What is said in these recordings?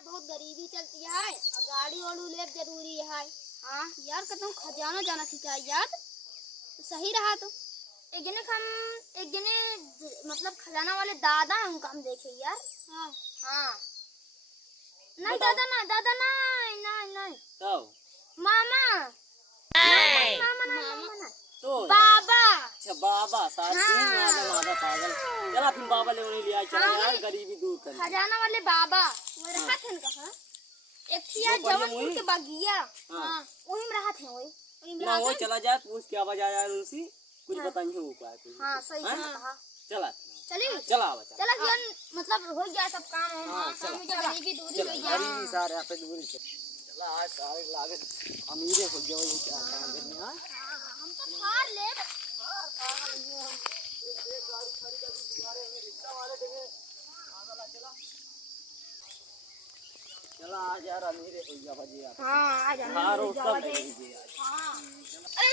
यार बहुत गरीबी चलती है और गाड़ी वाड़ी ले जरूरी है। हाँ यार कदम खजाना जाना थी क्या यार, तो सही रहा। तो एक जने मतलब खजाना वाले दादा हम काम देखे यार। हाँ हाँ नहीं दादा नहीं दादा नहीं नहीं नहीं तो मामा नहीं मामा नहीं मामा नहीं तो बाबा। अच्छा बाबा साथ में मादा पागल। चला फिर बाबा ले उन्हें लिया चला यार गरीबी दूर कर। खजाना वाले बाबा वो रहा थे ना कहाँ एक थिया जवनपुर के बागिया। हाँ वही में रहा थे वही ना वो चला जाए पूछ के आवाज आया उनसे कुछ बताएंगे वो क्या है। हाँ सही कहा। चला चलिए चला चला जीवन मतलब हो गया सब काम। हाँ चला गरीबी दूरी हो गया। गरीबी सारे यहाँ पे दूरी चला आज सारे लागत अमीरे हो गए ये क्या काम करने। हाँ हम तो थार ले चला आज यार अमीरे हो गया भाजी आप। हाँ आज हाँ रोड सब ले लीजिए। अरे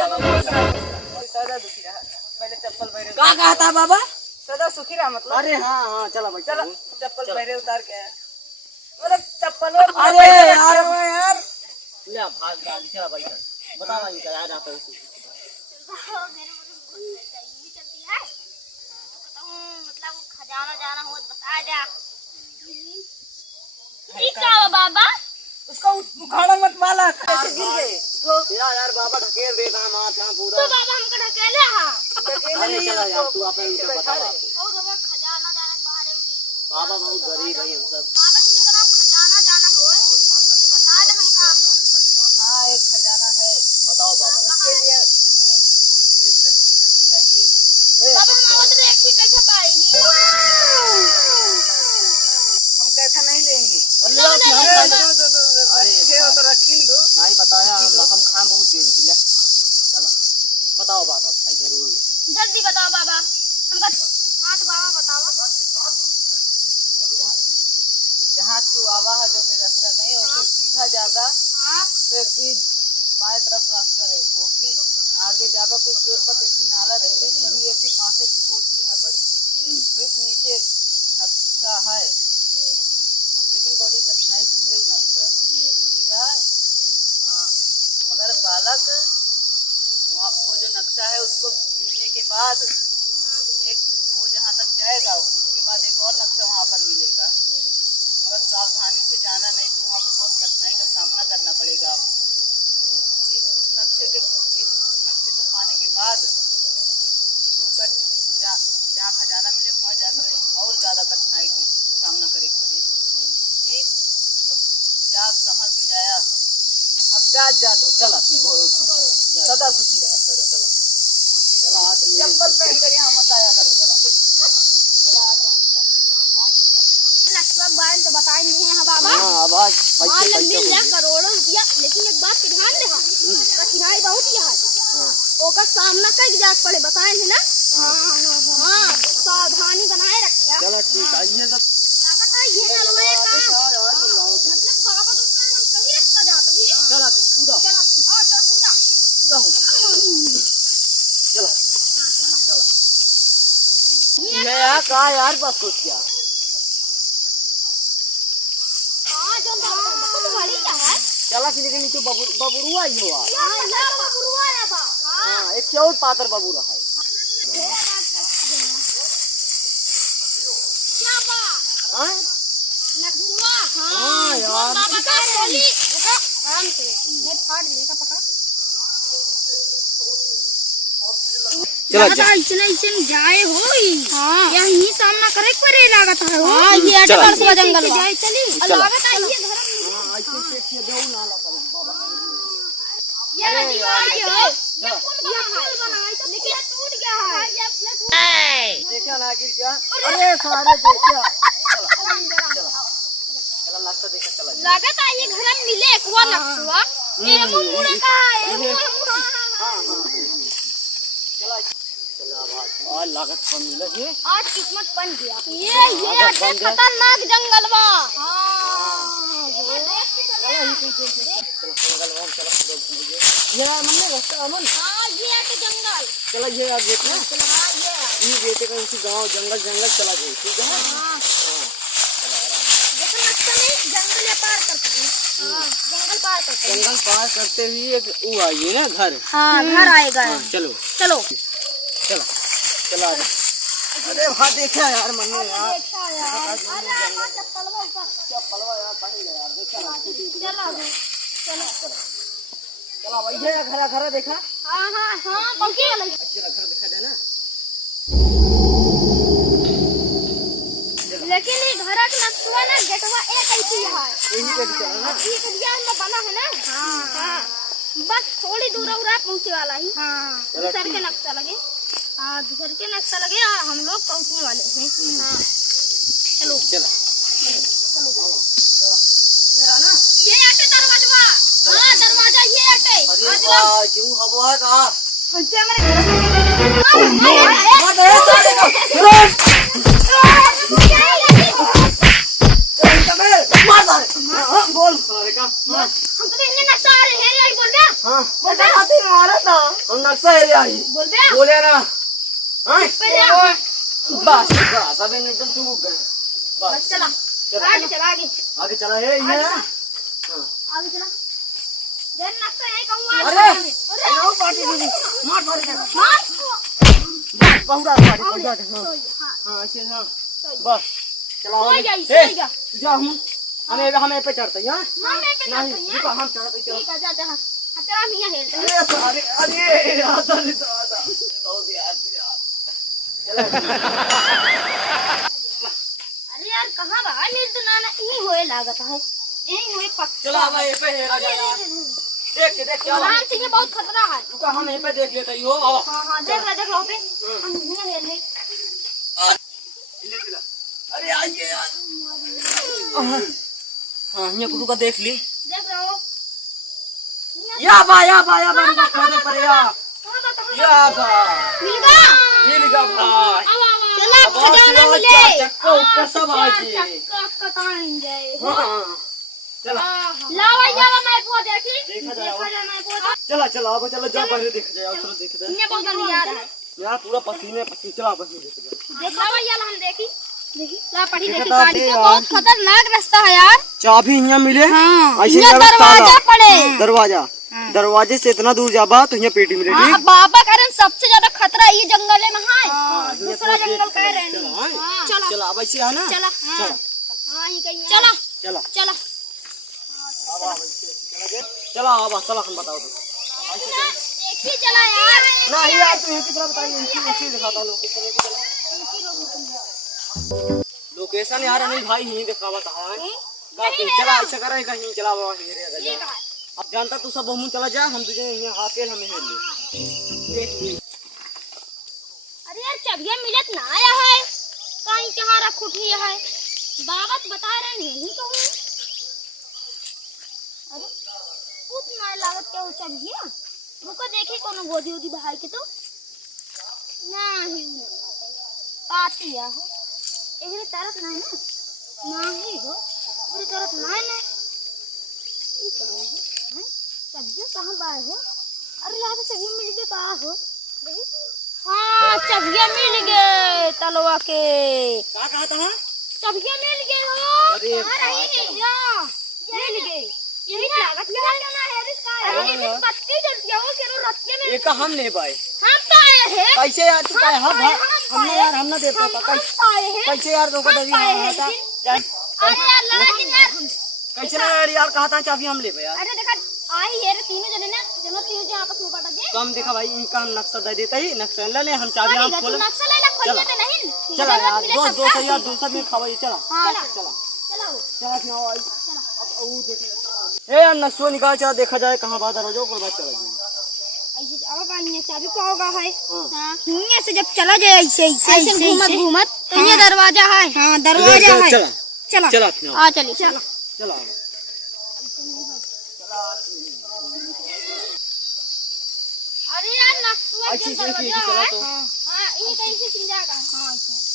बाबा सदा दुखी रहा। पहले चप्पल पहरे क्या कहा था बाबा? सदा सुखी रहा मतलब। अरे हाँ हाँ चला भाई चलो चप्पल पहरे उतार के मतलब चप्पल अरे यार ले भाग गाड़ी चला भाई बता भाई क्या यार आप चलती है मतलब खजाना जाना हो बता दे। ठीक है बाबा उसका उखाड़ा मत वाला कैसे गिर गए। यार बाबा ढकेल दे था माथा पूरा। तो बाबा हमको ढकेले हां। अरे चला यार तू अपन उनसे बता। और बाबा खजाना जाना के बारे में बाबा बहुत गरीब है हम सब। बाबा जी करा खजाना जाना हो तो बता दे हमका। हाँ एक खजाना है बताओ बाबा। उसके लिए हमें कुछ दक्षिणा चाहिए। बाबा हम आवत रे एक कैसे पाई हम कैसा नहीं लेंगे। अरे तो रखीन दो नहीं बताया हम खाम बहुत तेज है। चला बताओ बाबा भाई जरूरी है। जल्दी बताओ बाबा हमका। हाँ तो बाबा बताओ। जहाँ तू आवा है जो रास्ता नहीं ओके सीधा ज्यादा हाँ तो फिर बाएं तरफ रास्ता रहे ओके आगे जावा कुछ दूर पर एक नाला रहे एक बड़ी एक बांसे कोट है बड़ी की तो एक नीचे नक्शा है लेकिन बड़ी कठिनाई से मिले नक्शा ठीक है। हाँ मगर बालक वहाँ वो जो नक्शा है उसको मिलने के बाद एक वो जहाँ तक जाएगा उसके बाद एक और नक्शा वहाँ पर मिलेगा मगर सावधानी से जाना नहीं तो वहाँ पर बहुत कठिनाई का सामना करना पड़ेगा आपको। उस नक्शे को पाने के बाद जहाँ खजाना मिले वहाँ जाकर और ज्यादा कठिनाई के सामना करे पड़े। ठीक जा संभल के जाया अब जा तो चला सदा सुखी रहा सदा चला चप्पल पहन कर यहाँ मत आया करो। नक्शा के बारे में तो बताए नहीं है बाबा। हाँ आवाज मान लो मिल जाए करोड़ों रुपया लेकिन एक बात के ध्यान दे कठिनाई बहुत ही है ओका सामना कर जाग पड़े बताए नहीं ना। हाँ सावधानी बनाए रखे। चला ठीक है ये सब ये ना लोए का मतलब बाबा तुम का सही रास्ता जाता भी। चला तू पूरा चला आ चल कूदा पूरा हो चला चला ये यार का यार बस कुछ क्या हां जो बहुत बड़ी क्या है। चला कि लेकिन नीचे बबुरुआ ही हुआ। हां ना बबुरुआ है बा। हाँ एक और पातर बबुरा है क्या बा हाँ नगुआ। हाँ यार बाबा का बोली आराम से नेट फाड़ देगा पकड़। चला इतने जाए होई। हाँ यही सामना करे परे लागत है। हां ये अटकर से जंगल जाए चली लागत है ये धर्म हाँ ऐसे से के देऊ नाला पर बाबा ये दीवार है ये पुल बनाई तो देखिए टूट गया है। देखा ना गिर गया। अरे सारे देखा चला लगता देखा चला लागत है ये घर में मिले एक वो नक्शा ये मुंगुड़े का है। हाँ चला चला बात और लागत कम मिला जी। आज किस्मत बन गया ये खतरनाक जंगल बा। ये हमने रास्ता अमन। हाँ ये है जंगल। चला ये यार देखना ये बेटे का उसी गांव जंगल चला जाए ठीक है। हाँ चला आराम अपन नक्शा में जंगल या पार करते हैं। हाँ, जंगल पार करते हैं। जंगल पार करते हुए एक वो आई है ना घर। हाँ, घर आएगा। हाँ, चलो चलो चला चला। अरे वहाँ देखा यार मन में यार, देखा यार। अरे वहाँ चप्पलवा ऊपर। चप्पलवा यार कहीं गया यार, देखा ना चलो चलो चला वही है घर घर देखा। हाँ हाँ हाँ पंखे वाला ही। अच्छा घर दिखा दे ना। लेकिन ये घर का नक्शा ना गेटवा एक ऐसी है। यही पे चला ना। ये एरिया में बना है ना। हाँ हाँ बस थोड़ी दूर और पहुँचे वाला ही। हाँ दूसर के नक्शा लगे। हाँ दूसर के नक्शा लगे हम लोग पहुँचने वाले हैं। हाँ चलो चला चलो ये आटे दरवाजा। हाँ दरवाजा ये आटे। अरे वाह क्यों हवा का हमसे हमारे घर बोल सारे का। हम तो इन्हें नक्शा आ रहे हैं बोल बे। हाँ बोल बे मारा था हम नक्शा एरिया आई बोल बे बोले ना। हाँ पर बस बस अबे नहीं तो तू गए बस चला आगे चला आगे आगे चला है ये। आगे चला जन नक्शा यही कहूँगा। अरे नो पार्टी दीदी मार मार के मार बहुरा पार्टी पड़ जाते। हाँ हाँ हाँ ऐसे हाँ बस चला सोई गया जा हमें हमें पे चढ़ते हैं। हाँ मैं पे नहीं चलते हैं। रुको हम चढ़ते चलो। ठीक है जा जा हाँ चला मियाँ हेलते हैं। अरे सारे अरे आता नहीं तो आता बहुत यार अरे यार कहाँ बा नील तो नाना यही होए लागत है यही होए पक्का। चला अब ये पे है राजा यार देख क्या आराम से ये बहुत खतरा है। रुको हम यहीं पे देख लेते हो। आओ हाँ हाँ देख लो पे हम मियाँ हेल ले। अरे आइए यार। हाँ ये गुरु का देख ली देख रहे हो या बा रुको खाने पर या बा मिल गया मिल गया भाई। चला अब खजाना और मिले चक्को ऊपर सब आ गए। चक्का कटाएं जाए। हाँ चला लावा जावा मैं को देखी देखा जाए मैं को चला चला अब चलो जा पहले देख जाए चलो देख जाए ये बहुत अंधियार है। यार पूरा पसीने पसीने। चला बस देख जाए देखा भैया हम देखी ला पढ़ी देखी देखता गाड़ी दे के यार। बहुत खतरनाक रास्ता है यार। चाबी यहाँ मिले। हाँ ऐसे ये जगह दरवाजा ताला। पड़े। दरवाजा दरवाजे से इतना दूर जाबा तो यहाँ पेटी मिलेगी। हाँ बाबा कारण सबसे ज्यादा खतरा ये जंगल में है। दूसरा जंगल कह रहे हैं। चला चला अब ऐसे है ना। चला चला हाँ ये कहीं चला चला चला चला अब चला हम बताओ तो देखी चला यार नहीं यार तू यहाँ की तरफ बताइए इनकी दिखाता लोकेशन यार अनिल भाई यहीं दिखा बता है। चला ऐसा करे कहीं चला बाबा ठीक है। अब जानता तू सब बहुमून चला जा हम तुझे यहाँ हाकेल हमें हेल ले देख। अरे यार चबिया मिलत ना आया है कहीं कहाँ रख उठी है बाबा तो बता रहे नहीं तो अरे उतना लागत क्या हो चबिया रुको देखे कोनो गोदी उदी भाई के तो नहीं पाती है हो एकरे तरफ नहीं ना नहीं हो पूरी तरफ नहीं ना ई कहाँ है चबिया कहाँ बाय हो अरे लागत चबिया मिल गई कहाँ हो देखी हाँ चबिया मिल गए तलवा के क्या कहा था चबिया मिल गए हो अरे आ रही है या मिल गए यही लागत क्या ना है इसका ये पत्ती जलती है वो केरो रत्ते में एक हम नहीं पाए हम तो आए हैं कैसे यार तू पाए हम हमने यार हम ना दे पाता कैसे यार दो को दे अरे यार लेकिन यार कैसे ना यार कहा था चाबी हम ले यार। अरे देखा आई ये तीनों जने ना दोनों तीनों जने आपस में पटा दे तो हम देखा भाई इनका हम नक्शा दे देता ही नक्शा ले ले हम चाबी हम खोल नक्शा ले खोल देते नहीं चला यार दो यार दूसरा में खवाई चला हां चला चलो चला फिर आई अब वो देख ए यार नक्शा निकाल चला देखा जाए कहां बात दरवाजा को बात चला जाए ऐसे अब पानी चाबी पाओगा है हां यहीं से जब चला जाए ऐसे घूमत तो ये दरवाजा है हां दरवाजा है चला चला चला फिर आ चलिए चला चला अरे यार नक्शा अच्छी के देखिए दरवाजा चला है तो हां ये कहीं से सिंजा का हां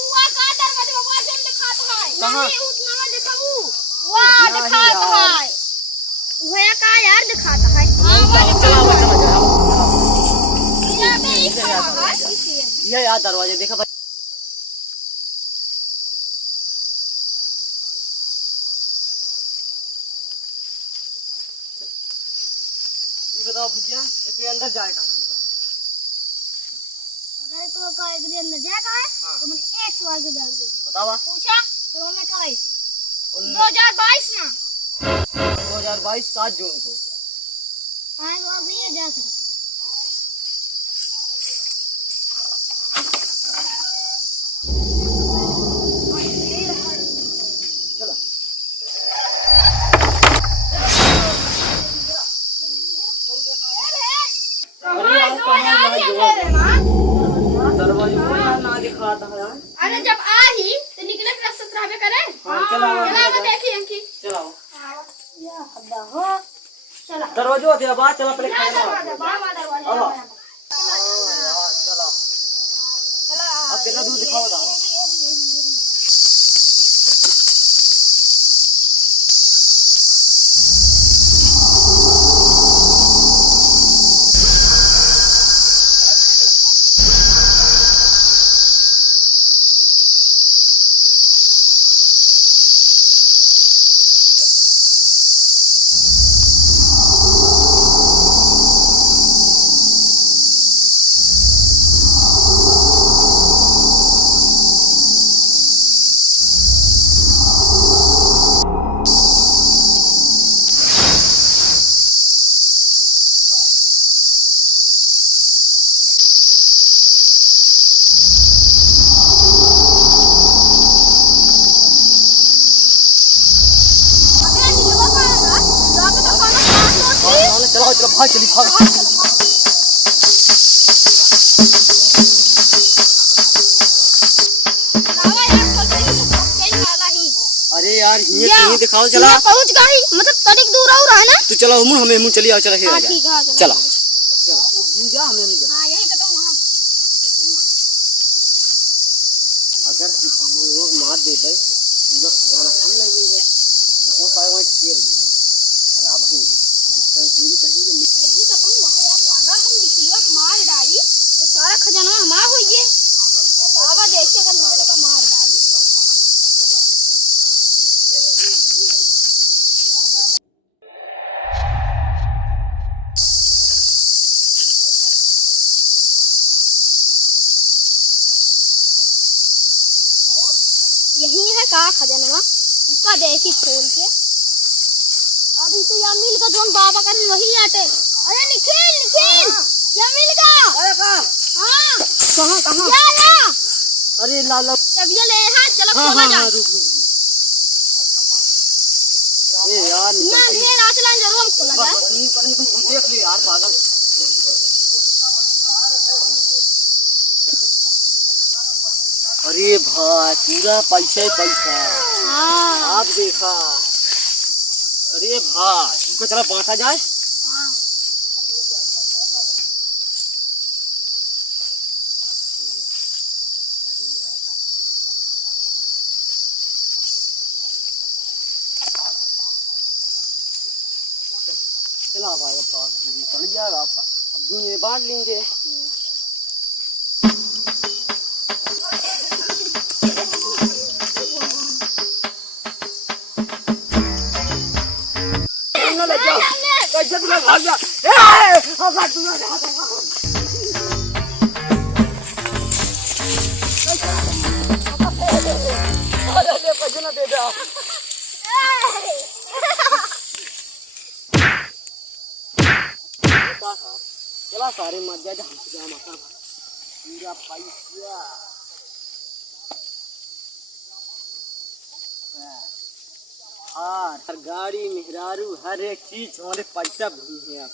उवा का दरवाजा बाबा जन दिखाता है कहां नहीं उतना में दिखाऊ वाह दिखाता है वह का यार दिखाता है हां वो चला जा ये पे ही खड़ा है ये यार दरवाजा देखा भाई बताओ भैया, इसके अंदर जाएगा हमका। अगर तो का एक दिन अंदर जाएगा है हाँ। तो मैंने एक सवाल के जवाब देगा। बतावा। पूछा कोरोना कब आई थी? 2022 ना। 2022 7 जून को। पाँच बार भी ये जा सकते। चला। अरे यार कहाँ दरवाजा ना दिखाता है यार। अरे जब आ ही तो निकले के रास्ते से करे। हाँ, चला चला देखिए अंकी। चलाओ। या हद्दा हो। चला। दरवाजा होते अब चला पहले खाना। दरवाजा। अब चला। अब कितना दूर दिखाओ बताओ। चलो चलो भाग चली भाग। अरे यार ये कहीं दिखाओ चला। पहुंच गई मतलब तनिक दूर और है ना। तू चला मुन हमें मुन चली आओ चला हां ठीक है चला। चला मुन जा हमें मुन जा। हां यही कहता हूं वहां। अगर हम लोग मार दे दे पूरा खजाना हम ले लेंगे ना हो पाए वहीं ढकेल देंगे। चला भाई तो मेरी कहेगी यही कहता हूं वहां यार अगर हम निकलवा मार डाली तो सारा खजाना हमारा होइए। बाबा देखिए अगर निकले का मार डाली। यही है का खजाना उसका देखी खोल के। अभी तो या मिल का जोन बाबा कर वही आटे। अरे निखिल निखिल या मिल का। अरे कहां हां कहां कहां या ला। अरे ला जब ये ले हां चलो हाँ खोला हाँ जा। हाँ रुक रुक। ए यार ना ये रात लाइन जरूर हम खोला जाए। नहीं पर तुम देख ले यार पागल। अरे भाई पूरा पैसा ही पैसा। हां आप देखा। अरे भाई इनको चला बांटा जाए। हां चला भाई अब पास दीदी चल जाएगा आपका। अब दूने बांट लेंगे। कैसे तुम भाग जा। पैसे ना दे दो। चला सारे मर जाए हमसे क्या मता पूरा पैसा। हर गाड़ी मेहरारू हर एक चीज हमारे पैसा भूल गया।